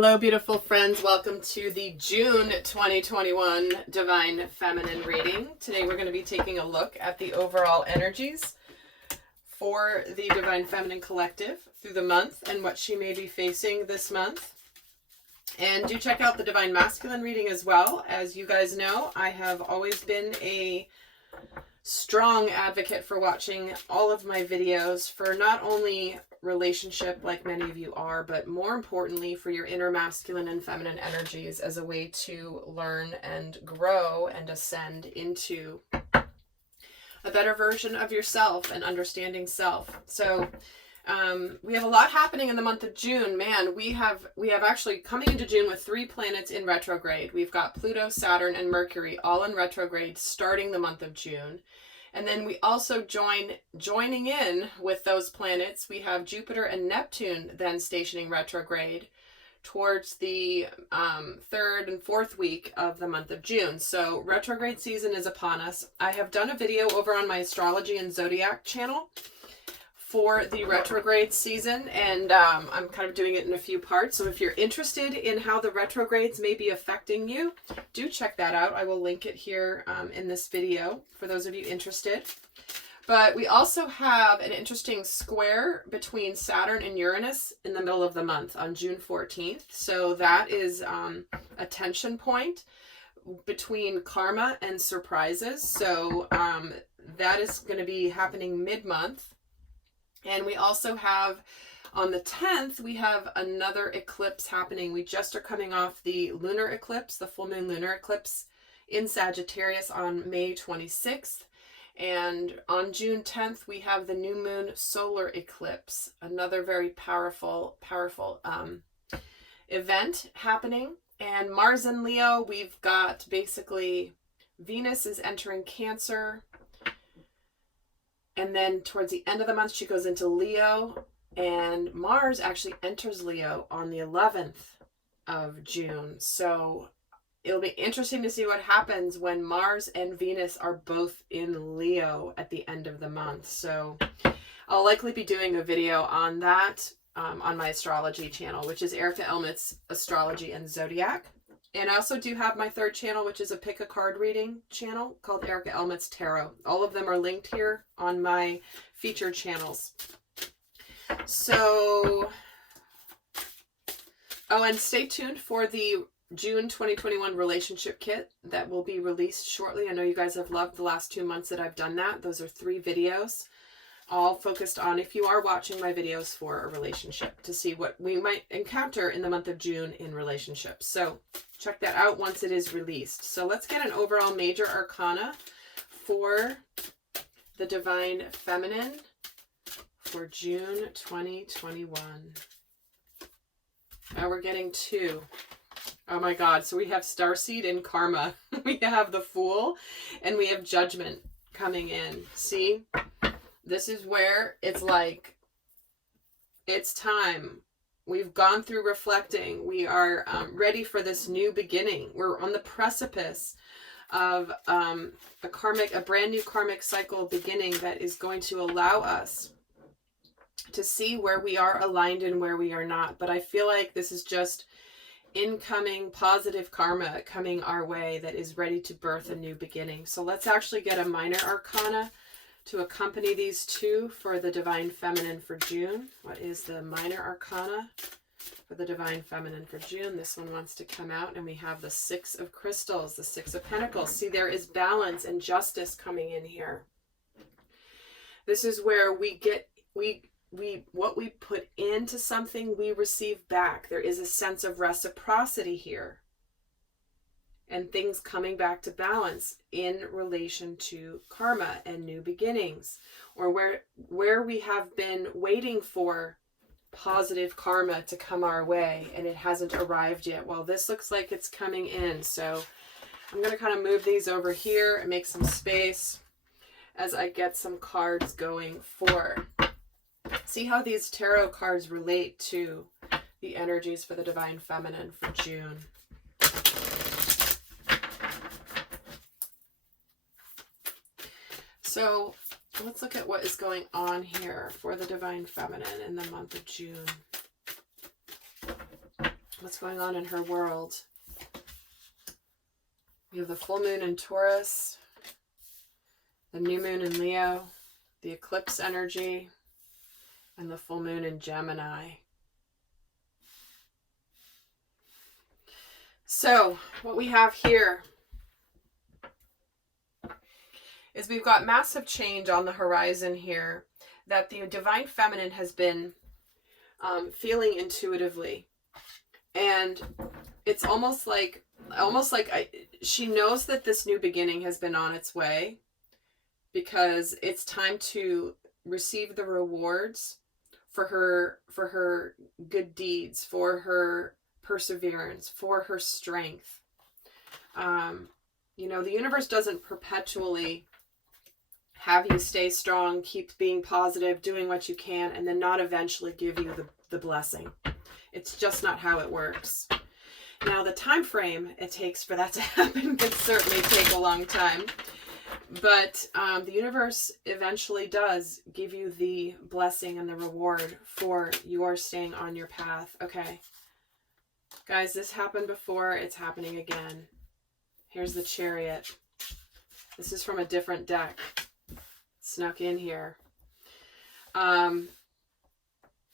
Hello, beautiful friends. Welcome to the June 2021 Divine Feminine reading. Today we're going to be taking a look at the overall energies for the Divine Feminine Collective through the month and what she may be facing this month. And do check out the Divine Masculine reading as well. As you guys know, I have always been a strong advocate for watching all of my videos for not only relationship like many of you are, but more importantly for your inner masculine and feminine energies as a way to learn and grow and ascend into a better version of yourself and understanding self. So we have a lot happening in the month of June. Man, we have actually coming into June with 3 planets in retrograde. We've got Pluto, Saturn, and Mercury all in retrograde starting the month of June. And then we also joining in with those planets, we have Jupiter and Neptune then stationing retrograde towards the 3rd and 4th week of the month of June. So retrograde season is upon us. I have done a video over on my astrology and zodiac channel for the retrograde season, and I'm kind of doing it in a few parts. So if you're interested in how the retrogrades may be affecting you, do check that out. I will link it here in this video for those of you interested. But we also have an interesting square between Saturn and Uranus in the middle of the month on June 14th. So that is a tension point between karma and surprises. So that is going to be happening mid-month. And we also have, on the 10th, we have another eclipse happening. We just are coming off the lunar eclipse, the full moon lunar eclipse in Sagittarius on May 26th. And on June 10th, we have the new moon solar eclipse, another very powerful event happening. And Mars and Leo, we've got basically Venus is entering Cancer. And then towards the end of the month, she goes into Leo, and Mars actually enters Leo on the 11th of June. So it'll be interesting to see what happens when Mars and Venus are both in Leo at the end of the month. So I'll likely be doing a video on that on my astrology channel, which is Erica Elmet's Astrology and Zodiac. And I also do have my 3rd channel, which is a pick a card reading channel called Erica Elmet's Tarot. All of them are linked here on my featured channels. So, and stay tuned for the June 2021 relationship kit that will be released shortly. I know you guys have loved the last 2 months that I've done that. Those are 3 videos, all focused on if you are watching my videos for a relationship, to see what we might encounter in the month of June in relationships. So check that out once it is released. So let's get an overall major arcana for the Divine Feminine for June 2021. Now we're getting 2. Oh my God. So we have Starseed and Karma. We have the Fool and we have Judgment coming in. See? This is where it's like, it's time. We've gone through reflecting. We are ready for this new beginning. We're on the precipice of a brand new karmic cycle beginning that is going to allow us to see where we are aligned and where we are not. But I feel like this is just incoming positive karma coming our way that is ready to birth a new beginning. So let's actually get a minor arcana to accompany these 2 for the Divine Feminine for June. What is the minor arcana for the Divine Feminine for June? This one wants to come out, and we have the 6 of Crystals, the 6 of Pentacles. See, there is balance and justice coming in here. This is where what we put into something, we receive back. There is a sense of reciprocity here. And things coming back to balance in relation to karma and new beginnings, or where we have been waiting for positive karma to come our way and it hasn't arrived yet. Well, this looks like it's coming in. So I'm going to kind of move these over here and make some space as I get some cards going for. See how these tarot cards relate to the energies for the Divine Feminine for June. So let's look at what is going on here for the Divine Feminine in the month of June. What's going on in her world? We have the full moon in Taurus, the new moon in Leo, the eclipse energy, and the full moon in Gemini. So what we have here is we've got massive change on the horizon here that the divine feminine has been feeling intuitively. And it's almost like she knows that this new beginning has been on its way, because it's time to receive the rewards for her good deeds, for her perseverance, for her strength. You know, the universe doesn't perpetually have you stay strong, keep being positive, doing what you can, and then not eventually give you the blessing. It's just not how it works. Now, the time frame it takes for that to happen could certainly take a long time. But the universe eventually does give you the blessing and the reward for your staying on your path. Okay. Guys, this happened before. It's happening again. Here's the Chariot. This is from a different deck. Snuck in here.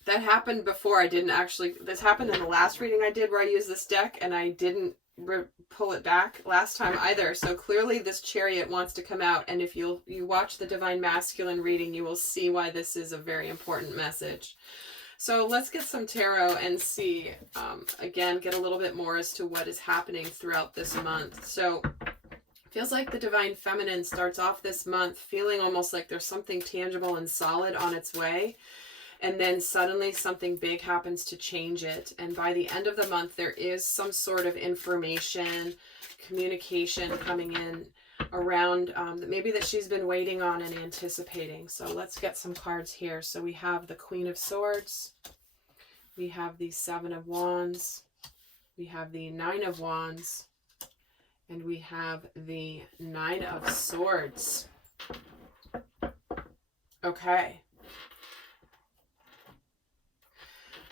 That happened before. I didn't actually... This happened in the last reading I did where I used this deck, and I didn't pull it back last time either. So clearly this Chariot wants to come out, and if you watch the Divine Masculine reading, you will see why this is a very important message. So let's get some tarot and see, again, get a little bit more as to what is happening throughout this month. So feels like the Divine Feminine starts off this month feeling almost like there's something tangible and solid on its way. And then suddenly something big happens to change it. And by the end of the month, there is some sort of information, communication coming in around maybe that she's been waiting on and anticipating. So let's get some cards here. So we have the Queen of Swords. We have the Seven of Wands. We have the Nine of Wands. And we have the Nine of Swords. Okay.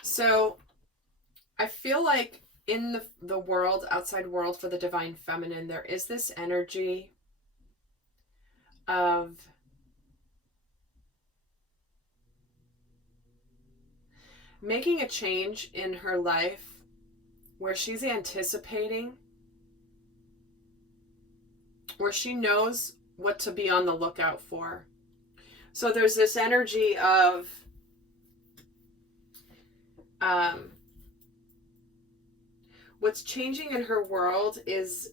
So I feel like in the world, outside world for the Divine Feminine, there is this energy of making a change in her life where she's anticipating, where she knows what to be on the lookout for. So there's this energy of what's changing in her world is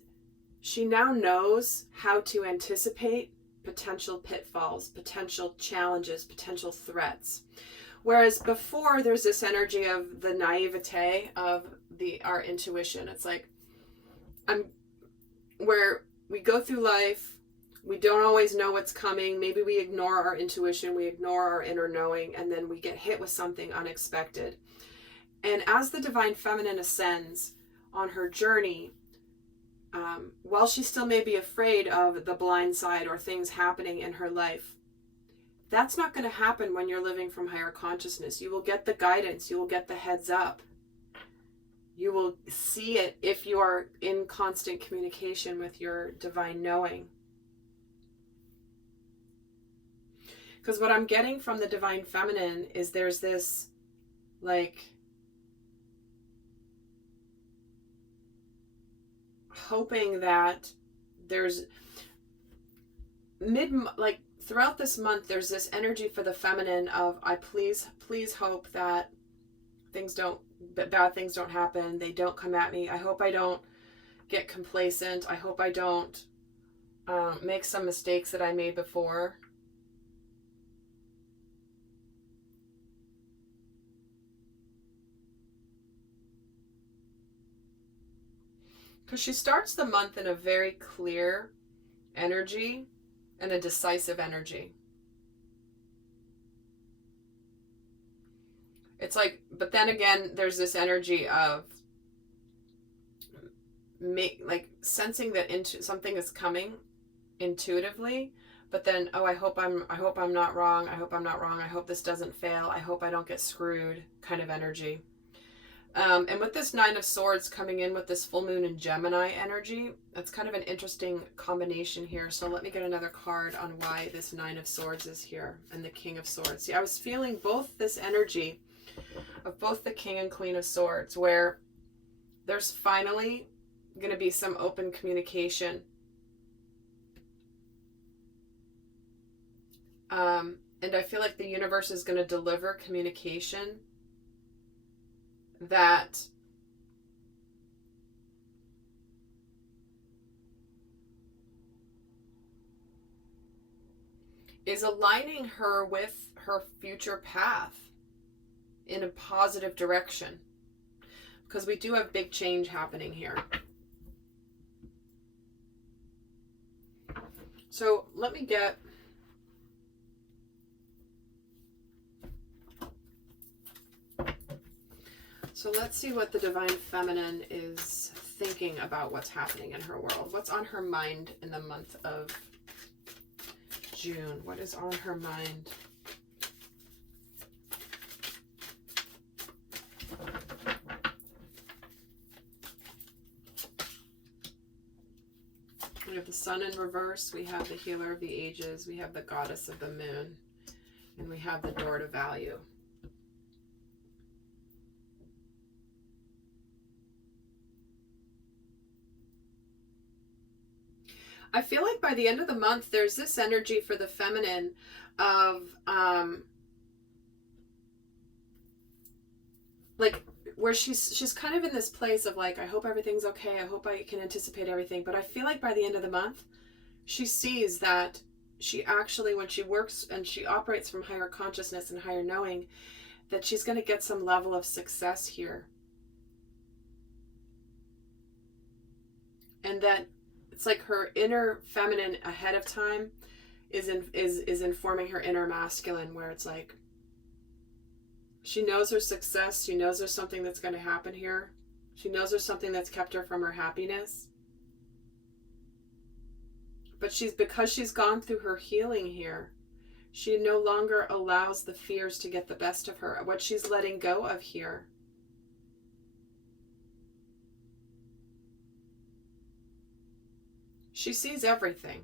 she now knows how to anticipate potential pitfalls, potential challenges, potential threats. Whereas before, there's this energy of the naivete of our intuition. It's like, where we go through life, we don't always know what's coming. Maybe we ignore our intuition, we ignore our inner knowing, and then we get hit with something unexpected. And as the Divine Feminine ascends on her journey, while she still may be afraid of the blind side or things happening in her life, that's not going to happen when you're living from higher consciousness. You will get the guidance. You will get the heads up. You will see it if you are in constant communication with your divine knowing. Because what I'm getting from the Divine Feminine is there's this, like, hoping that there's throughout this month, there's this energy for the feminine of, I please hope that bad things don't happen. They don't come at me. I hope I don't get complacent. I hope I don't make some mistakes that I made before. Because she starts the month in a very clear energy and a decisive energy. It's like, but then again, there's this energy of sensing that something is coming intuitively, but then, I hope I'm not wrong. I hope I'm not wrong. I hope this doesn't fail. I hope I don't get screwed kind of energy. And with this Nine of Swords coming in with this full moon in Gemini energy, that's kind of an interesting combination here. So let me get another card on why this Nine of Swords is here and the King of Swords. See, I was feeling both this energy of both the King and Queen of Swords, where there's finally going to be some open communication. And I feel like the universe is going to deliver communication that is aligning her with her future path in a positive direction. Because we do have big change happening here. So let me get... So let's see what the Divine Feminine is thinking about what's happening in her world. What's on her mind in the month of June? What is on her mind? We have the Sun in reverse. We have the Healer of the Ages. We have the Goddess of the Moon. And we have the Door to Value. I feel like by the end of the month, there's this energy for the feminine of, like, where she's kind of in this place of like, I hope everything's okay. I hope I can anticipate everything. But I feel like by the end of the month, she sees that she actually, when she works and she operates from higher consciousness and higher knowing, that she's going to get some level of success here. And that it's like her inner feminine ahead of time is informing her inner masculine, where it's like she knows her success. She knows there's something that's going to happen here. She knows there's something that's kept her from her happiness. But because she's gone through her healing here, she no longer allows the fears to get the best of her. What she's letting go of here she sees everything.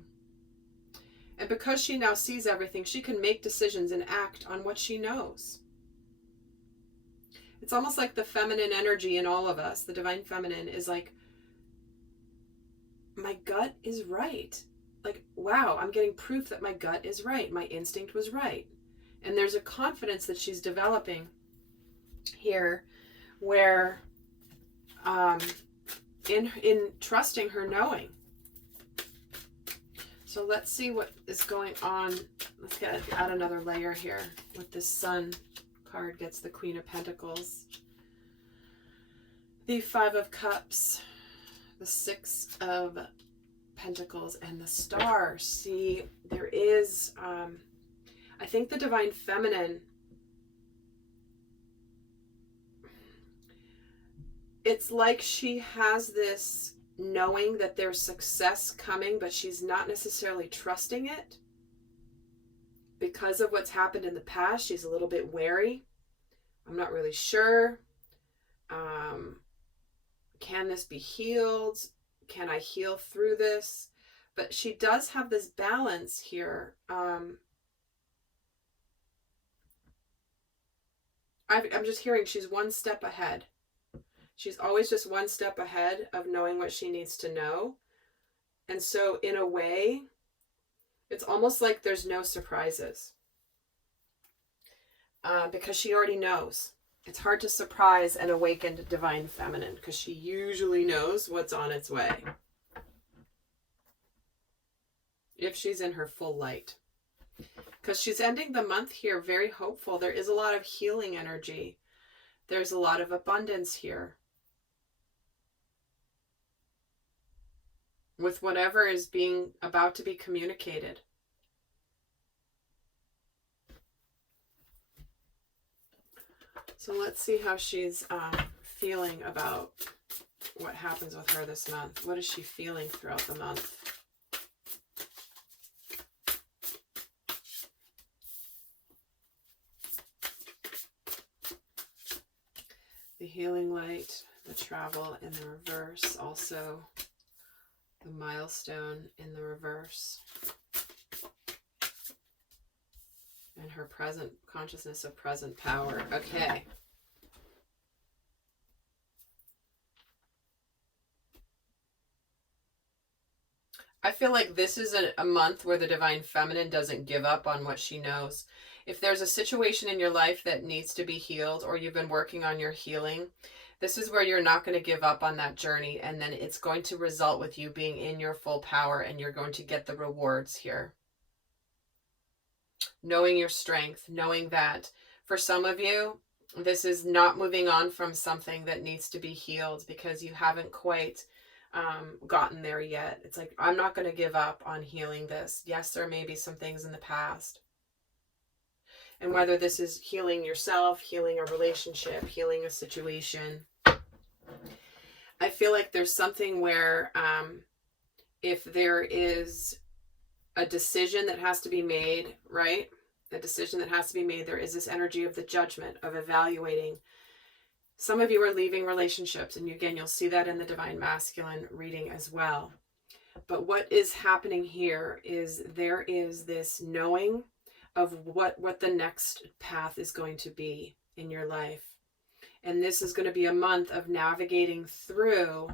And because she now sees everything, she can make decisions and act on what she knows. It's almost like the feminine energy in all of us, the Divine Feminine, is like, my gut is right. Like, wow, I'm getting proof that my gut is right. My instinct was right. And there's a confidence that she's developing here where in trusting her knowing. So let's see what is going on. Let's add another layer here. With this Sun card gets the Queen of Pentacles, the Five of Cups, the Six of Pentacles, and the Star. See, there is, I think the Divine Feminine, it's like she has this knowing that there's success coming, but she's not necessarily trusting it because of what's happened in the past. She's a little bit wary. I'm not really sure. Can this be healed? Can I heal through this? But she does have this balance here. I'm just hearing she's one step ahead. She's always just one step ahead of knowing what she needs to know. And so in a way, it's almost like there's no surprises. Because she already knows. It's hard to surprise an awakened Divine Feminine because she usually knows what's on its way. If she's in her full light. Because she's ending the month here very hopeful. There is a lot of healing energy. There's a lot of abundance here. With whatever is being about to be communicated. So let's see how she's feeling about what happens with her this month. What is she feeling throughout the month? The healing light, the travel in the reverse, also the milestone in the reverse, and her present consciousness of present power. Okay. I feel like this is a month where the Divine Feminine doesn't give up on what she knows. If there's a situation in your life that needs to be healed, or you've been working on your healing, this is where you're not going to give up on that journey, and then it's going to result with you being in your full power, and you're going to get the rewards here. Knowing your strength, knowing that for some of you, this is not moving on from something that needs to be healed because you haven't quite gotten there yet. It's like, I'm not going to give up on healing this. Yes, there may be some things in the past. And whether this is healing yourself, healing a relationship, healing a situation, I feel like there's something where if there is a decision that has to be made, right? A decision that has to be made, there is this energy of the judgment, of evaluating. Some of you are leaving relationships, and again, you'll see that in the Divine Masculine reading as well. But what is happening here is there is this knowing of what the next path is going to be in your life. And this is going to be a month of navigating through,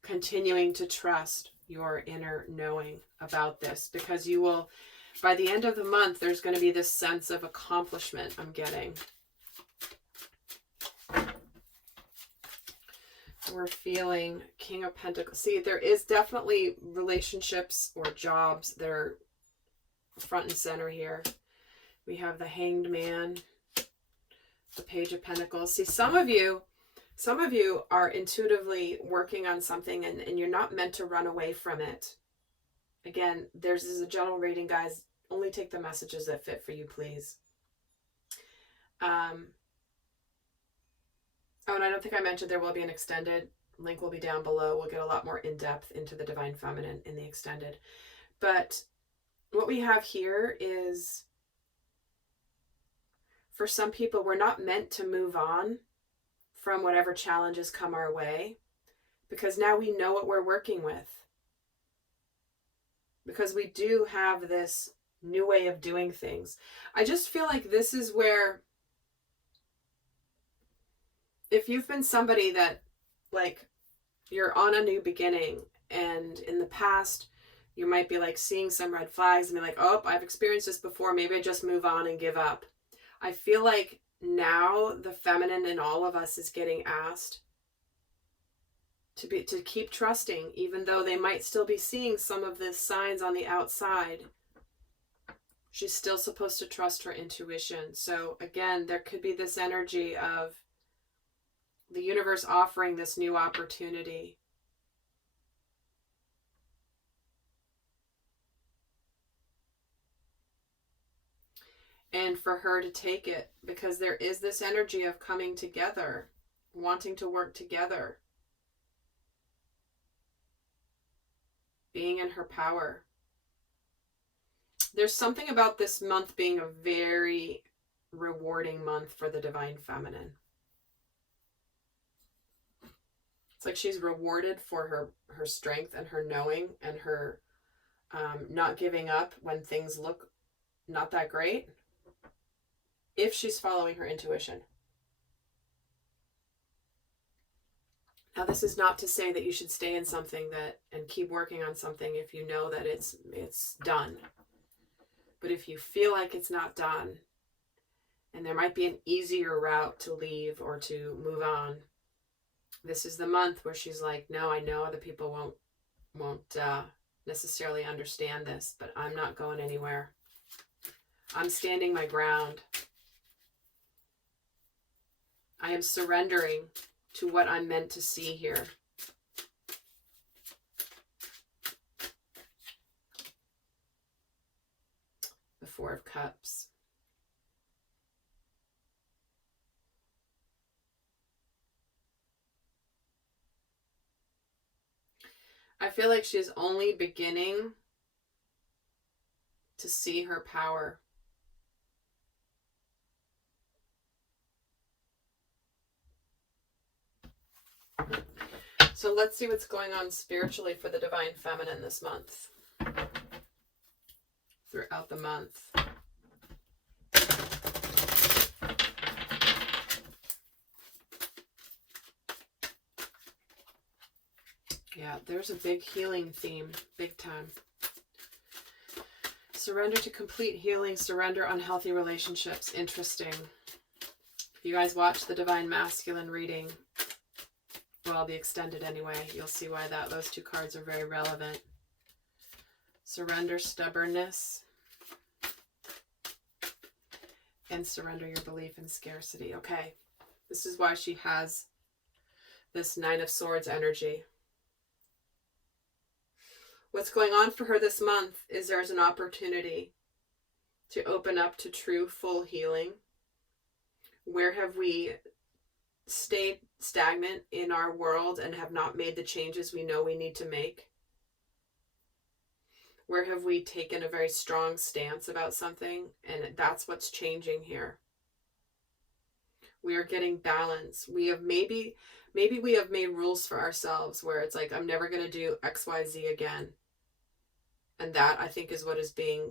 continuing to trust your inner knowing about this, because you will, by the end of the month, there's going to be this sense of accomplishment I'm getting. We're feeling King of Pentacles. See, there is definitely relationships or jobs that are front and center here. We have the Hanged Man, the Page of Pentacles. See, some of you are intuitively working on something, and you're not meant to run away from it. Again, this is a general reading, guys. Only take the messages that fit for you, please. Oh, and I don't think I mentioned there will be an extended. Link will be down below. We'll get a lot more in-depth into the Divine Feminine in the extended. But what we have here is, for some people, we're not meant to move on from whatever challenges come our way, because now we know what we're working with. Because we do have this new way of doing things. I just feel like this is where, if you've been somebody that, like, you're on a new beginning, and in the past you might be like seeing some red flags and be like, oh, I've experienced this before, maybe I just move on and give up. I feel like now the feminine in all of us is getting asked to keep trusting, even though they might still be seeing some of the signs on the outside. She's still supposed to trust her intuition. So again, there could be this energy of the universe offering this new opportunity. And for her to take it, because there is this energy of coming together, wanting to work together, being in her power. There's something about this month being a very rewarding month for the Divine Feminine. It's like she's rewarded for her strength and her knowing and her not giving up when things look not that great, if she's following her intuition. Now, this is not to say that you should stay in something and keep working on something if you know that it's done. But if you feel like it's not done, and there might be an easier route to leave or to move on, this is the month where she's like, no, I know other people won't necessarily understand this, but I'm not going anywhere. I'm standing my ground. I am surrendering to what I'm meant to see here. The Four of Cups. I feel like she's only beginning to see her power. So let's see what's going on spiritually for the Divine Feminine this month. Throughout the month. Yeah, there's a big healing theme, big time. Surrender to complete healing, surrender unhealthy relationships. Interesting. If you guys watch the Divine Masculine reading, well, the extended anyway, you'll see why those two cards are very relevant. Surrender stubbornness. And surrender your belief in scarcity. Okay, this is why she has this Nine of Swords energy. What's going on for her this month is there's an opportunity to open up to true, full healing. Where have we stayed stagnant in our world and have not made the changes we know we need to make? Where have we taken a very strong stance about something, and that's what's changing here? We are getting balance. We have maybe we have made rules for ourselves where it's like, I'm never going to do XYZ again. And that, I think, is what is being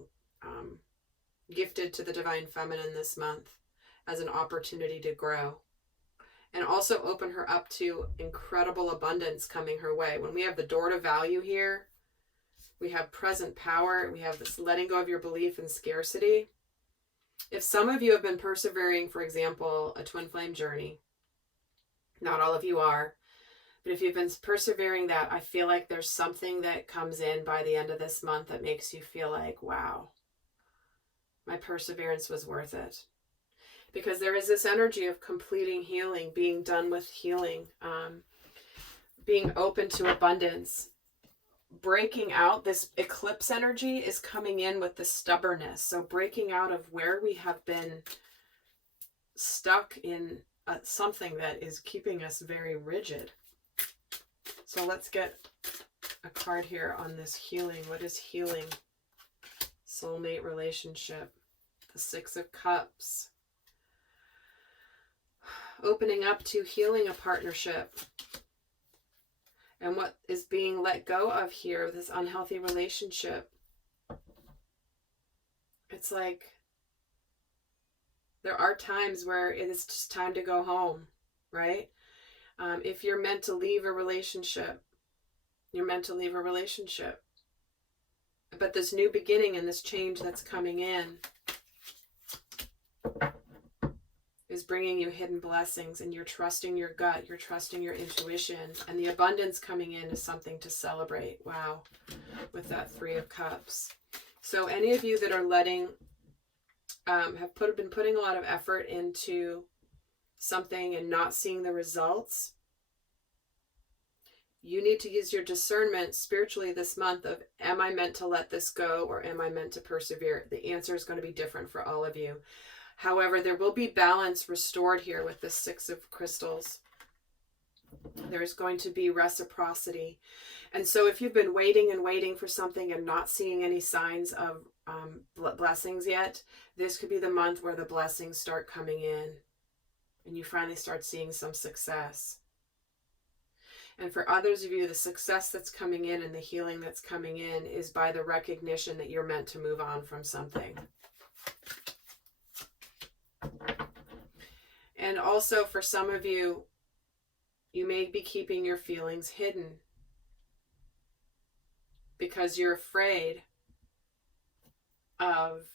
gifted to the Divine Feminine this month as an opportunity to grow. And also open her up to incredible abundance coming her way. When we have the door to value here, we have present power. We have this letting go of your belief in scarcity. If some of you have been persevering, for example, a twin flame journey, not all of you are, but if you've been persevering that, I feel like there's something that comes in by the end of this month that makes you feel like, wow, my perseverance was worth it. Because there is this energy of completing healing, being done with healing, being open to abundance. Breaking out, this eclipse energy is coming in with the stubbornness. So breaking out of where we have been stuck in something that is keeping us very rigid. So let's get a card here on this healing. What is healing? Soulmate relationship. The Six of Cups. Opening up to healing a partnership. And what is being let go of here, this unhealthy relationship. It's like there are times where it is just time to go home, right? If you're meant to leave a relationship, you're meant to leave a relationship. But this new beginning and this change that's coming in is bringing you hidden blessings, and you're trusting your gut, you're trusting your intuition, and the abundance coming in is something to celebrate. Wow, with that Three of Cups. So any of you that are letting, been putting a lot of effort into something and not seeing the results, you need to use your discernment spiritually this month of, am I meant to let this go or am I meant to persevere? The answer is going to be different for all of you. However, there will be balance restored here with the Six of Crystals. There's going to be reciprocity. And so if you've been waiting and waiting for something and not seeing any signs of blessings yet, this could be the month where the blessings start coming in and you finally start seeing some success. And for others of you, the success that's coming in and the healing that's coming in is by the recognition that you're meant to move on from something. And also for some of you, you may be keeping your feelings hidden because you're afraid of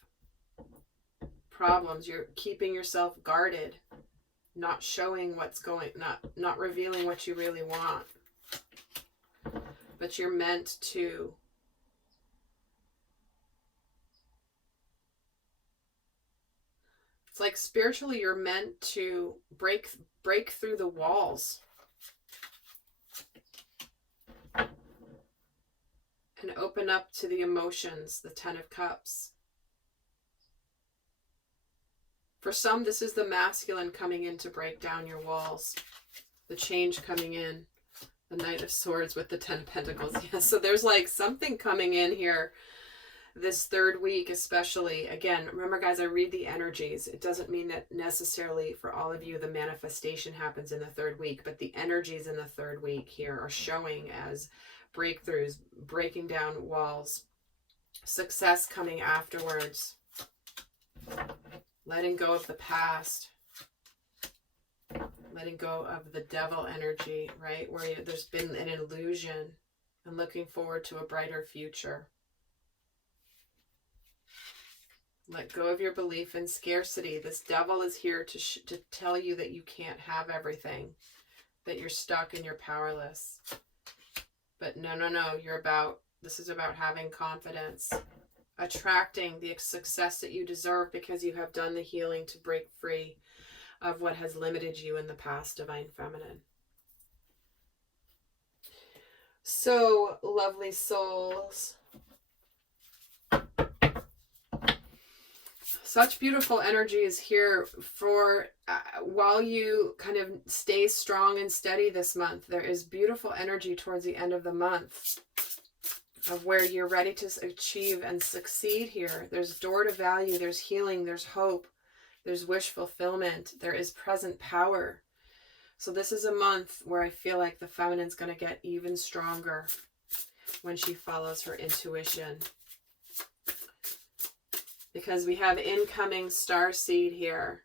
problems. You're keeping yourself guarded, not showing what's going, not revealing what you really want. But you're meant to it's like spiritually you're meant to break through the walls and open up to the emotions, the Ten of Cups. For some, this is the masculine coming in to break down your walls. The change coming in. The Knight of Swords with the Ten of Pentacles. Yes, so there's like something coming in here this third week especially, again, remember guys, I read the energies. It doesn't mean that necessarily for all of you the manifestation happens in the third week, but the energies in the third week here are showing as breakthroughs, breaking down walls, success coming afterwards, letting go of the past, letting go of the devil energy, right? Where there's been an illusion, and looking forward to a brighter future. Let go of your belief in scarcity. This devil is here to tell you that you can't have everything, that you're stuck and you're powerless. But no, this is about having confidence, attracting the success that you deserve because you have done the healing to break free of what has limited you in the past, Divine Feminine. So, lovely souls. Such beautiful energy is here for while you kind of stay strong and steady this month. There is beautiful energy towards the end of the month of where you're ready to achieve and succeed here. There's door to value, there's healing, there's hope, there's wish fulfillment, there is present power. So this is a month where I feel like the feminine's going to get even stronger when she follows her intuition. Because we have incoming star seed here,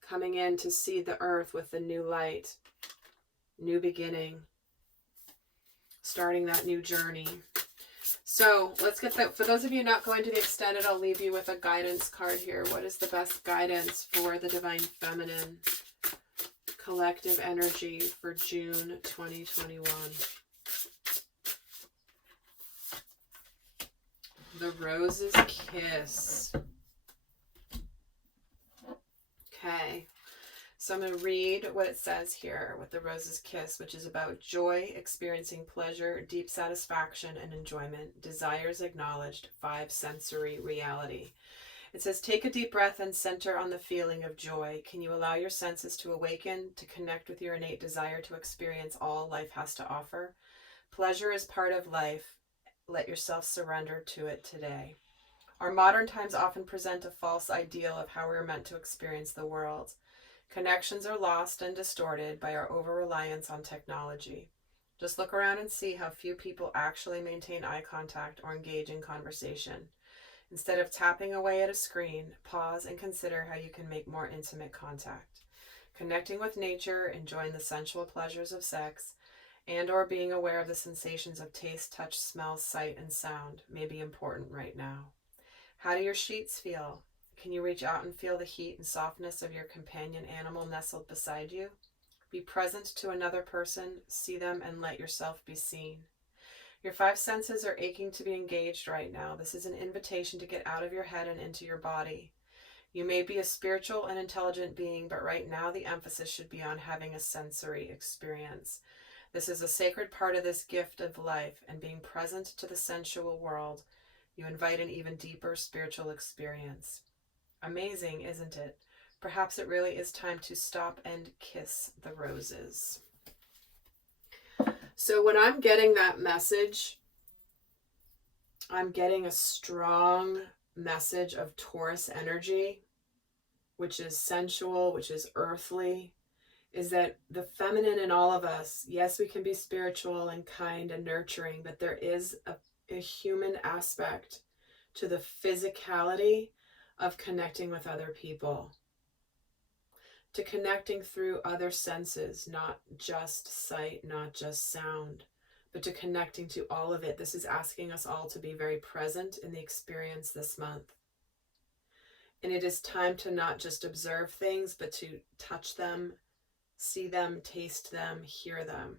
coming in to seed the earth with the new light, new beginning, starting that new journey. So let's get that. For those of you not going to the extended, I'll leave you with a guidance card here. What is the best guidance for the Divine Feminine collective energy for June 2021? The Rose's Kiss. Okay, so I'm going to read what it says here with the Rose's Kiss, which is about joy, experiencing pleasure, deep satisfaction and enjoyment, desires acknowledged, 5 sensory reality. It says, take a deep breath and center on the feeling of joy. Can you allow your senses to awaken, to connect with your innate desire to experience all life has to offer? Pleasure is part of life. Let yourself surrender to it today. Our modern times often present a false ideal of how we're meant to experience the world. Connections are lost and distorted by our over-reliance on technology. Just look around and see how few people actually maintain eye contact or engage in conversation. Instead of tapping away at a screen, pause and consider how you can make more intimate contact. Connecting with nature, enjoying the sensual pleasures of sex, and or being aware of the sensations of taste, touch, smell, sight, and sound may be important right now. How do your sheets feel? Can you reach out and feel the heat and softness of your companion animal nestled beside you? Be present to another person, see them, and let yourself be seen. Your 5 senses are aching to be engaged right now. This is an invitation to get out of your head and into your body. You may be a spiritual and intelligent being, but right now the emphasis should be on having a sensory experience. This is a sacred part of this gift of life, and being present to the sensual world, you invite an even deeper spiritual experience. Amazing, isn't it? Perhaps it really is time to stop and kiss the roses. So when I'm getting that message, I'm getting a strong message of Taurus energy, which is sensual, which is earthly, is that the feminine in all of us, yes, we can be spiritual and kind and nurturing, but there is a human aspect to the physicality of connecting with other people, to connecting through other senses, not just sight, not just sound, but to connecting to all of it. This is asking us all to be very present in the experience this month. And it is time to not just observe things, but to touch them, see them, taste them, hear them.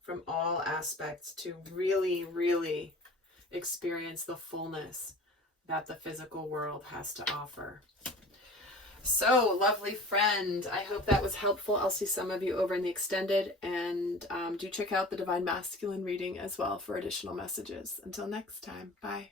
From all aspects, to really, really experience the fullness that the physical world has to offer. So, lovely friend, I hope that was helpful. I'll see some of you over in the extended, and do check out the Divine Masculine reading as well for additional messages. Until next time, bye.